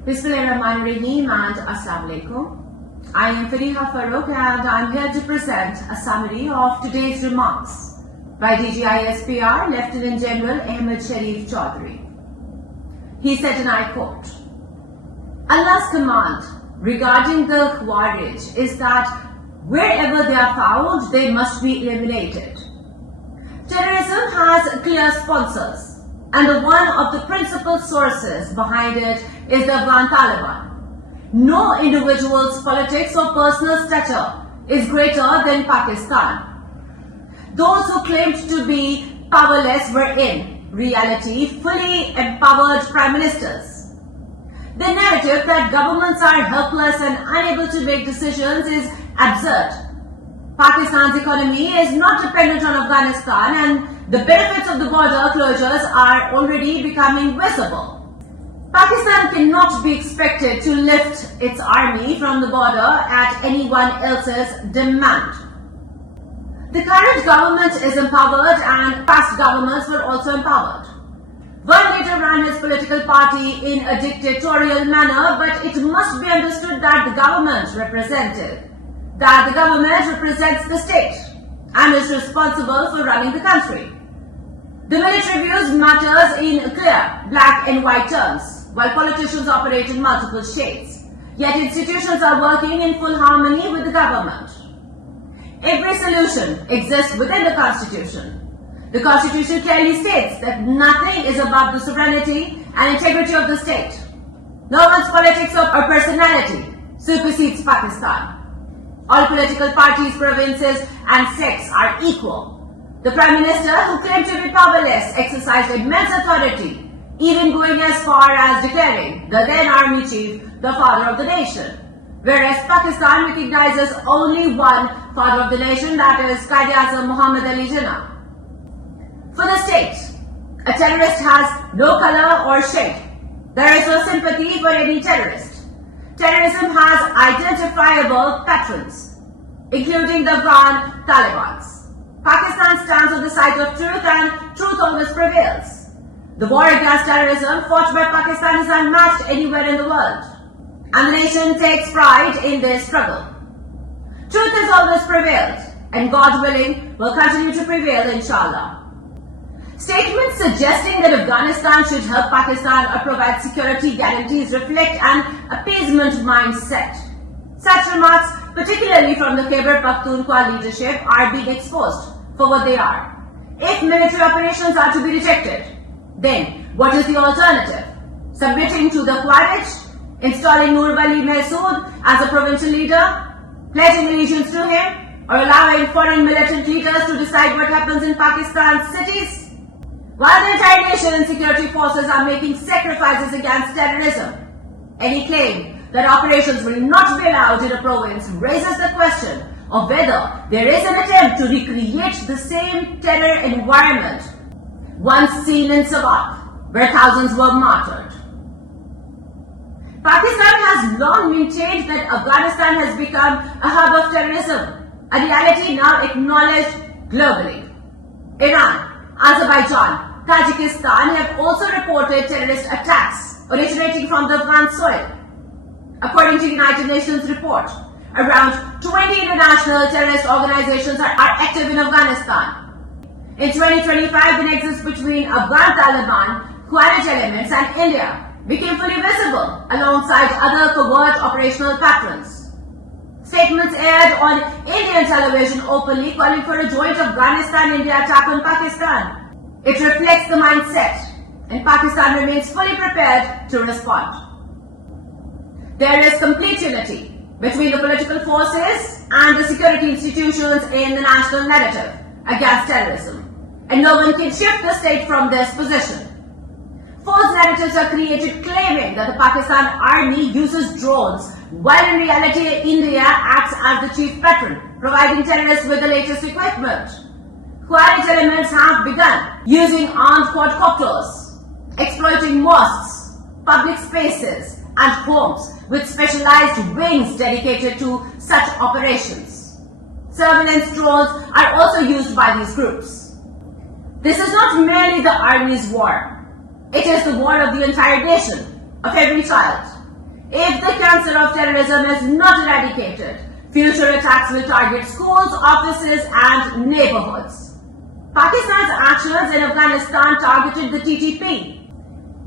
Bismillahirrahmanirrahim and Assalamu Alaikum. I am Fariha Farooq and I am here to present a summary of today's remarks by DGISPR Lieutenant General Ahmed Sharif Chaudhry. He said, and I quote, Allah's command regarding the Khawarij is that wherever they are found, they must be eliminated. Terrorism has clear sponsors, and one of the principal sources behind it is the Afghan Taliban. No individual's politics or personal stature is greater than Pakistan. Those who claimed to be powerless were in reality fully empowered prime ministers. The narrative that governments are helpless and unable to make decisions is absurd. Pakistan's economy is not dependent on Afghanistan, and the benefits of the border closures are already becoming visible. Pakistan cannot be expected to lift its army from the border at anyone else's demand. The current government is empowered, and past governments were also empowered. One leader ran his political party in a dictatorial manner, but it must be understood that the government represents the state and is responsible for running the country. The military views matters in clear black and white terms, while politicians operate in multiple shades. Yet institutions are working in full harmony with the government. Every solution exists within the Constitution. The Constitution clearly states that nothing is above the sovereignty and integrity of the state. No one's politics or personality supersedes Pakistan. All political parties, provinces and sects are equal. The Prime Minister, who claimed to be powerless, exercised immense authority, even going as far as declaring the then army chief the father of the nation, whereas Pakistan recognizes only one father of the nation, that is Quaid-e-Azam Muhammad Ali Jinnah. For the state, a terrorist has no color or shade. There is no sympathy for any terrorist. Terrorism has identifiable patrons, including the Afghan Taliban. Pakistan stands on the side of truth, and truth always prevails. The war against terrorism fought by Pakistan is unmatched anywhere in the world, and the nation takes pride in this struggle. Truth has always prevailed, and God willing will continue to prevail, inshallah. Statements suggesting that Afghanistan should help Pakistan or provide security guarantees reflect an appeasement mindset. Such remarks, particularly from the Khyber Pakhtunkhwa leadership, are being exposed for what they are. If military operations are to be rejected, then what is the alternative? Submitting to the Khawarij? Installing Nur Wali Mahsood as a provincial leader? Pledging allegiance to him? Or allowing foreign militant leaders to decide what happens in Pakistan's cities? While the entire nation and security forces are making sacrifices against terrorism, any claim that operations will not be allowed in a province raises the question of whether there is an attempt to recreate the same terror environment once seen in Swat, where thousands were martyred. Pakistan has long maintained that Afghanistan has become a hub of terrorism, a reality now acknowledged globally. Iran, Azerbaijan, Tajikistan have also reported terrorist attacks originating from the Afghan soil. According to United Nations report, around 20 international terrorist organizations are active in Afghanistan. In 2025, the nexus between Afghan Taliban, Khawarij elements and India became fully visible alongside other covert operational patrons. Statements aired on Indian television openly calling for a joint Afghanistan-India attack on Pakistan. It reflects the mindset, and Pakistan remains fully prepared to respond. There is complete unity between the political forces and the security institutions in the national narrative against terrorism, and no one can shift the state from this position. False narratives are created claiming that the Pakistan army uses drones, while in reality India acts as the chief patron, providing terrorists with the latest equipment. Khawarij elements have begun using armed quadcopters, exploiting mosques, public spaces and homes with specialized wings dedicated to such operations. Surveillance drones are also used by these groups. This is not merely the army's war. It is the war of the entire nation, of every child, If the cancer of terrorism is not eradicated, future attacks will target schools, offices, and neighborhoods. Pakistan's actions in Afghanistan targeted the TTP,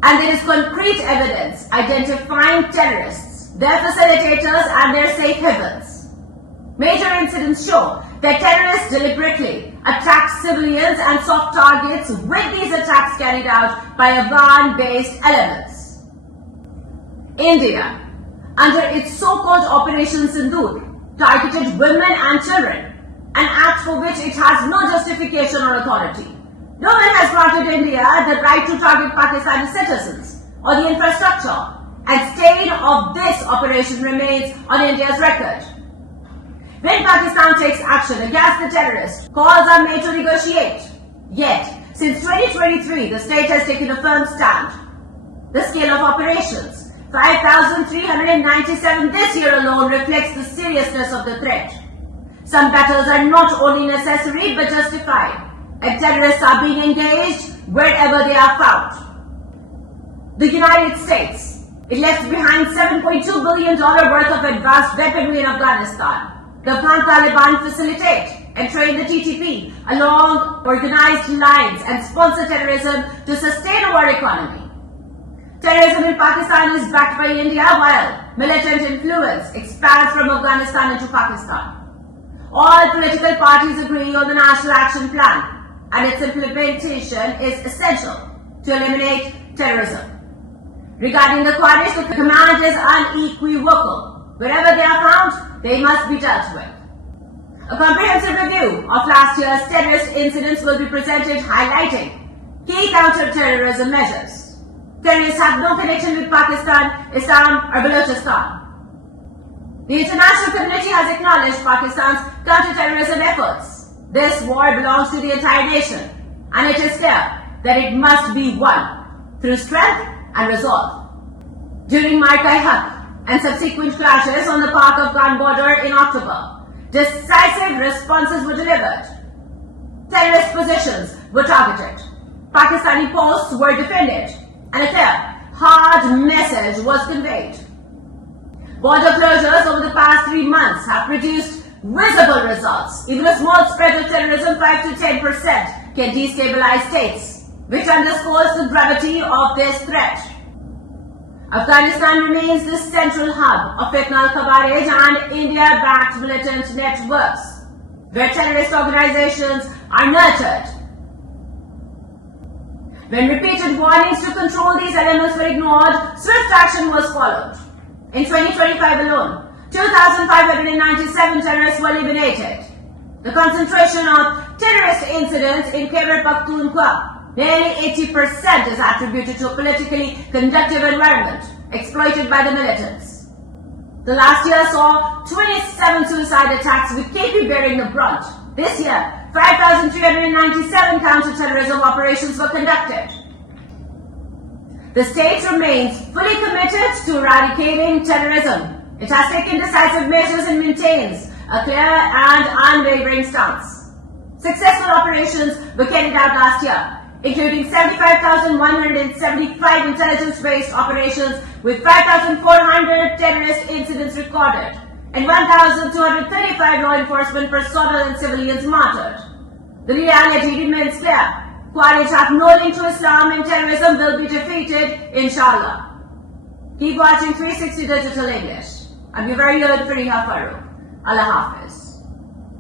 and there is concrete evidence identifying terrorists, their facilitators, and their safe havens. Major incidents show that terrorists deliberately attacked civilians and soft targets, with these attacks carried out by Afghan-based elements. India, under its so-called Operation Sindoor, targeted women and children, an act for which it has no justification or authority. No one has granted India the right to target Pakistani citizens or the infrastructure, and stain of this operation remains on India's record. When Pakistan takes action against the terrorists, calls are made to negotiate. Yet, since 2023, the state has taken a firm stand. The scale of operations, 5,397 this year alone, reflects the seriousness of the threat. Some battles are not only necessary but justified, and terrorists are being engaged wherever they are found. The United States, it left behind $7.2 billion worth of advanced weaponry in Afghanistan. The Afghan Taliban facilitate and train the TTP along organized lines and sponsor terrorism to sustain our economy. Terrorism in Pakistan is backed by India, while militant influence expands from Afghanistan into Pakistan. All political parties agree on the National Action Plan, and its implementation is essential to eliminate terrorism. Regarding the Khawarij, the command is unequivocal. Wherever they are found, they must be dealt with. A comprehensive review of last year's terrorist incidents will be presented, highlighting key counter-terrorism measures. Terrorists have no connection with Pakistan, Islam, or Balochistan. The international community has acknowledged Pakistan's counter-terrorism efforts. This war belongs to the entire nation, and it is clear that it must be won through strength and resolve. During Markai-Haq and subsequent clashes on the Pak-Afghan border in October, decisive responses were delivered. Terrorist positions were targeted, Pakistani posts were defended, and a clear, hard message was conveyed. Border closures over the past 3 months have produced visible results. Even a small spread of terrorism, 5 to 10%, can destabilize states, which underscores the gravity of this threat. Afghanistan remains the central hub of Khawarij and India-backed militant networks, where terrorist organizations are nurtured. When repeated warnings to control these elements were ignored, swift action was followed. In 2025 alone, 2,597 terrorists were eliminated. The concentration of terrorist incidents in Khyber Pakhtunkhwa, nearly 80%, is attributed to a politically conducive environment exploited by the militants. The last year saw 27 suicide attacks, with KP bearing the brunt. This year, 5,397 counter-terrorism operations were conducted. The state remains fully committed to eradicating terrorism. It has taken decisive measures and maintains a clear and unwavering stance. Successful operations were carried out last year, including 75,175 intelligence-based operations, with 5,400 terrorist incidents recorded, and 1,235 law enforcement personnel and civilians martyred. The reality remains clear. Khawarij have no link to Islam, and terrorism will be defeated, inshallah. Keep watching 360 Digital English. I'm your very own Fariha Farooq. Allah Hafiz.